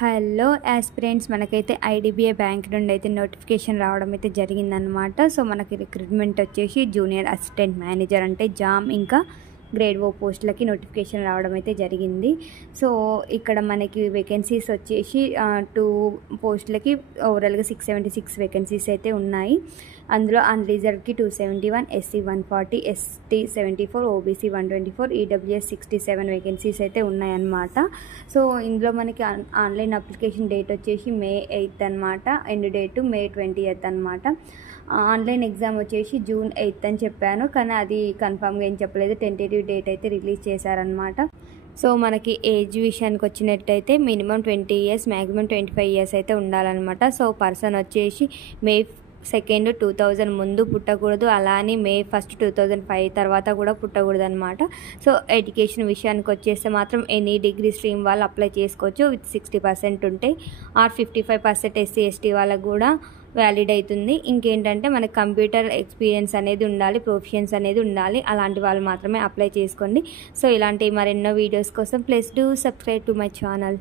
Hello aspirants, మనకైతే IDBI bank నుండి అయితే నోటిఫికేషన్ రావడం అయితే జరిగిందనమాట. సో మనకి రిక్రూట్మెంట్ వచ్చేసి జూనియర్ అసిస్టెంట్ మేనేజర్ అంటే జామ్ ఇంకా గ్రేడ్ ఓ పోస్టులకి నోటిఫికేషన్ రావడం అయితే జరిగింది. సో ఇక్కడ మనకి వేకెన్సీస్ వచ్చేసి 2 పోస్టులకి ఓవరాల్గా 676 వేకెన్సీస్ అయితే ఉన్నాయి. అందులో అన్రిజర్వ్డ్కి 271, SC 140, ST 74, OBC 124, EWS 67 vacancies అయితే ఉన్నాయన్నమాట. సో ఇందులో మనకి ఆన్లైన్ అప్లికేషన్ డేట్ వచ్చేసి May 8th అనమాట. ఎండ్ డేటు May 20th అనమాట. ఆన్లైన్ ఎగ్జామ్ వచ్చేసి June 8th అని చెప్పాను, కానీ అది కన్ఫామ్గా ఏం చెప్పలేదు. టెంటేటివ్ డేట్ అయితే రిలీజ్ చేశారనమాట. సో మనకి ఏజ్ విషయానికి వచ్చినట్టయితే మినిమం 20 years, మ్యాక్సిమం 25 years అయితే ఉండాలన్నమాట. సో పర్సన్ వచ్చేసి May 2nd 2000 ముందు పుట్టకూడదు, అలానే May 1st 2005 తర్వాత కూడా పుట్టకూడదు అనమాట. సో ఎడ్యుకేషన్ విషయానికి వచ్చేస్తే మాత్రం ఎనీ డిగ్రీ స్ట్రీమ్ వాళ్ళు అప్లై చేసుకోవచ్చు విత్ 60% ఉంటే, ఆర్ 55% ఎస్సీ ఎస్టీ వాళ్ళకు కూడా వ్యాలిడ్ అవుతుంది. ఇంకేంటంటే మనకి కంప్యూటర్ ఎక్స్పీరియన్స్ అనేది ఉండాలి, ప్రొఫిషియన్స్ అనేది ఉండాలి. అలాంటి వాళ్ళు మాత్రమే అప్లై చేసుకోండి. సో ఇలాంటి మరెన్నో వీడియోస్ కోసం please do subscribe to my channel.